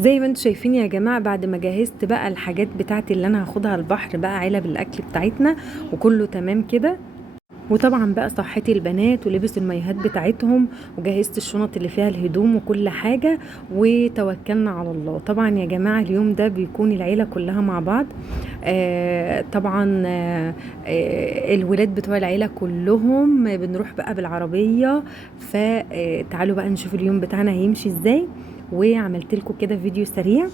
زي ما انتم شايفين يا جماعه، بعد ما جهزت بقى الحاجات بتاعتي اللي انا هاخدها البحر، بقى علب الاكل بتاعتنا وكله تمام كده. وطبعا بقى صحتي البنات ولبس المايوهات بتاعتهم، وجهزت الشنط اللي فيها الهدوم وكل حاجة، وتوكلنا على الله. طبعا يا جماعة اليوم ده بيكون العيلة كلها مع بعض. طبعا الولاد بتوع العيلة كلهم بنروح بقى بالعربية. فتعالوا بقى نشوف اليوم بتاعنا هيمشي ازاي، وعملت لكم كده فيديو سريع،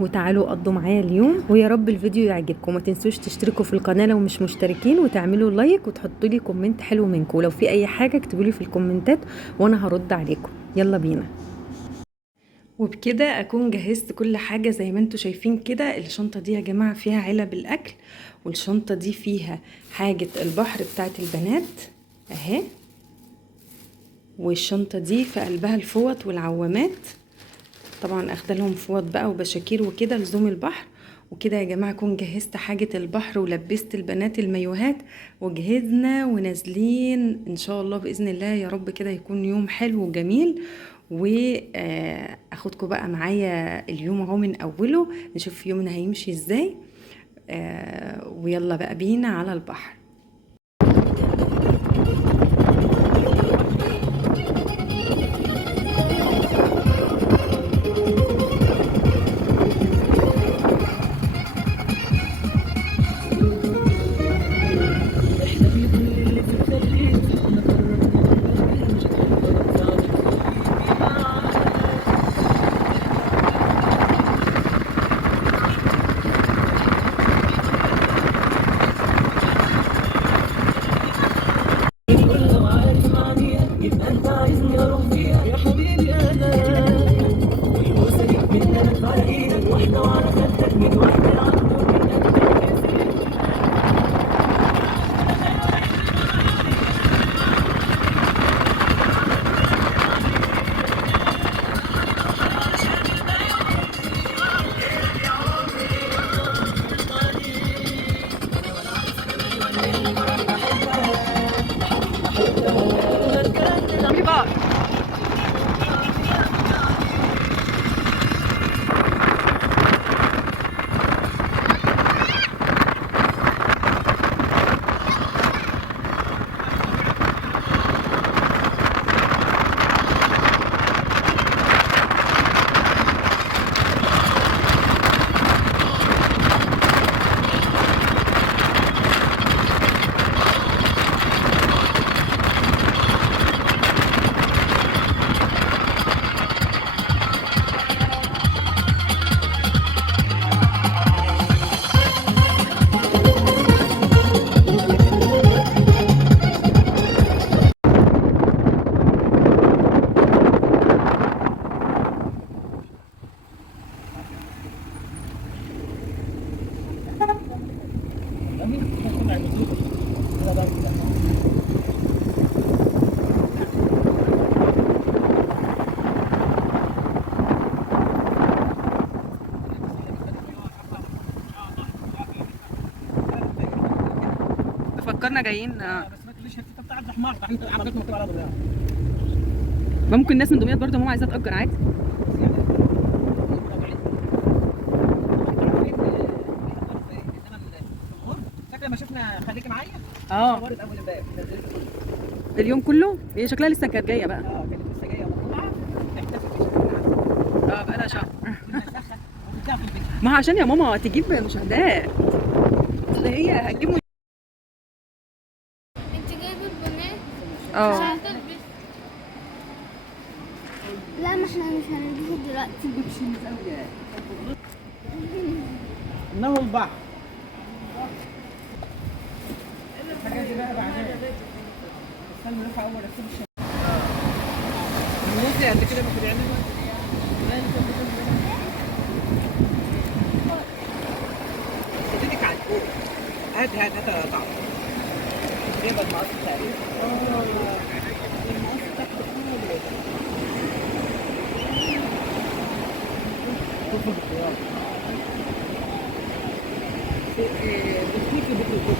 وتعالوا قضوا معايا اليوم. ويا رب الفيديو يعجبكم. ما تنسوش تشتركوا في القناه لو مش مشتركين، وتعملوا لايك وتحطوا لي كومنت حلو منكم. ولو في اي حاجه اكتبوا لي في الكومنتات وانا هرد عليكم. يلا بينا. وبكده اكون جهزت كل حاجه زي ما انتم شايفين كده. الشنطه دي يا جماعه فيها علب الاكل، والشنطه دي فيها حاجه البحر بتاعت البنات اهي، والشنطه دي في قلبها الفوط والعوامات. طبعا اخد لهم فوط بقى وبشاكير وكده لزوم البحر. وكده يا جماعه اكون جهزت حاجه البحر، ولبست البنات المايوهات، وجهزنا ونازلين ان شاء الله باذن الله. يا رب كده يكون يوم حلو وجميل. واخدكم بقى معايا اليوم اهو من اوله، نشوف يومنا هيمشي ازاي. ويلا بقى بينا على البحر. فكرنا جايين بس ما تقوليش انت بتاع عبد الرحمن انت عربيتنا مكتوب على ضياع. ما ممكن ناس من دمياط برضه ماما عايزه تأجر عادي. فاكره لما شفنا خليكي معايا؟ صورت اول امبارح اليوم كله. هي شكلها لسه كانت جايه بقى. كانت لسه جايه مطلعه تحتفل بشكل بقى لها شهر. وبتاع في البيت. ما عشان يا ماما تجيب مشاهدات. اصل هي هتجيب انت جايبه البنات اه عشان تلبس. لا ما احنا مش هنلبسه دلوقتي. انه البحر الحاجات دي بقى بعدين استنى نروح اول اكتب الشمس الناس قد كده ما بيعملوا ايديك على الفوق. هات طعم جايبه المقص تقريبا. المقص تحت بتيجي بتروح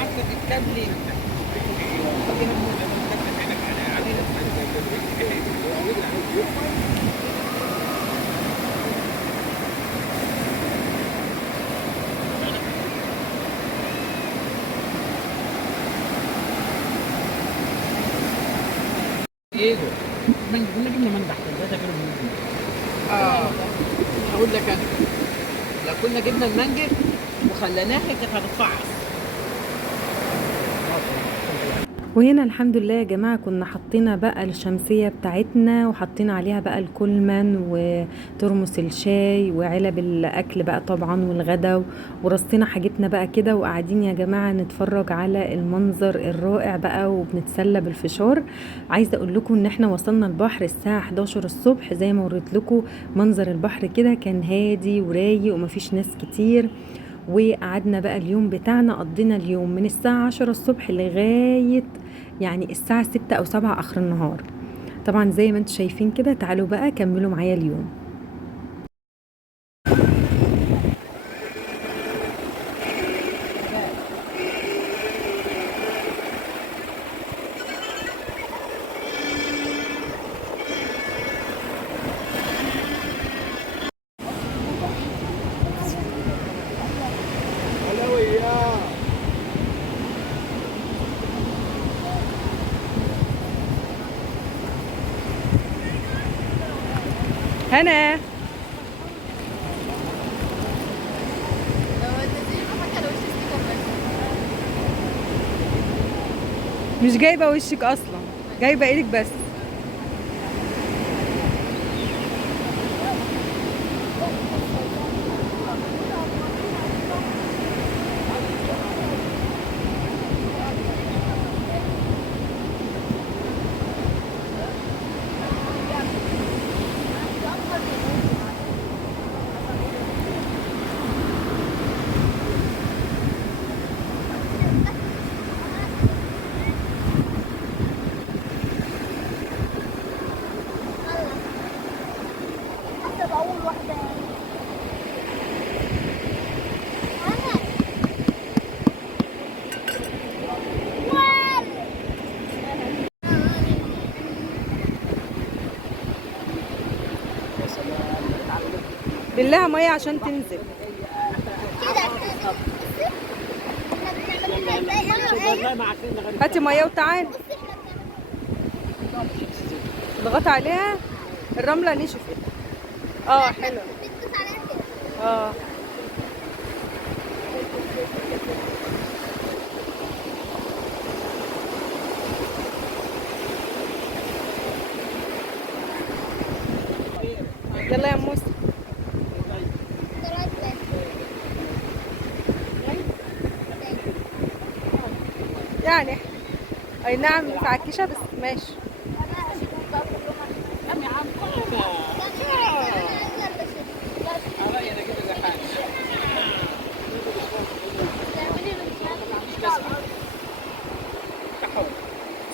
عارفه تتكلم مانجا، كنا جبنا مانجا احسن 3 كيلو مانجا. اقول لك انا لو كنا جبنا المانجا وخليناها كانت هتتفعص. وهنا الحمد لله يا جماعة كنا حطينا بقى الشمسية بتاعتنا وحطينا عليها بقى الكولمان وترمس الشاي وعلب الأكل بقى طبعا والغدا، ورصينا حاجتنا بقى كده وقاعدين يا جماعة نتفرج على المنظر الرائع بقى وبنتسلى بالفشار. عايزة اقول لكم ان احنا وصلنا البحر الساعة 11 الصبح زي ما وريت لكم. منظر البحر كده كان هادي ورايق ومفيش ناس كتير، وقعدنا بقى اليوم بتاعنا، قضينا اليوم من الساعة 10 الصبح لغاية يعني الساعة 6 أو 7 آخر النهار. طبعا زي ما انتم شايفين كده. تعالوا بقى كملوا معايا اليوم. هنا مش جايبة وشك أصلا، جايبة ايدك بس. حسب اول واحده. بالله مية عشان تنزل. كده هاتي مية وتعالي. ضغط عليها الرملة نشفت. حلو. اه يلا يا موسى. يعني اي نعم متعكشة بس ماشي.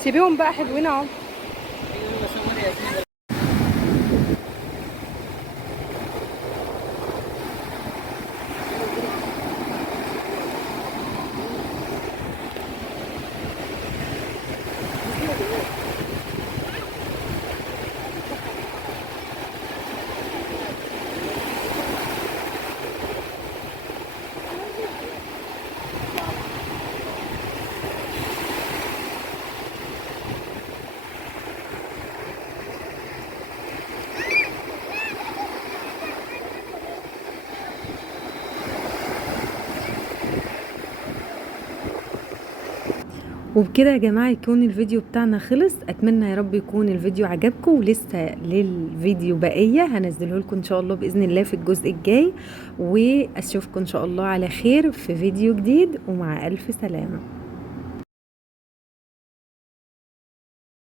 سيبيهم بقى حلوين اهو. وبكده يا جماعة يكون الفيديو بتاعنا خلص. اتمنى يا رب يكون الفيديو عجبكم، ولسه للفيديو بقية هنزله لكم ان شاء الله بإذن الله في الجزء الجاي، واشوفكم ان شاء الله على خير في فيديو جديد، ومع ألف سلامة.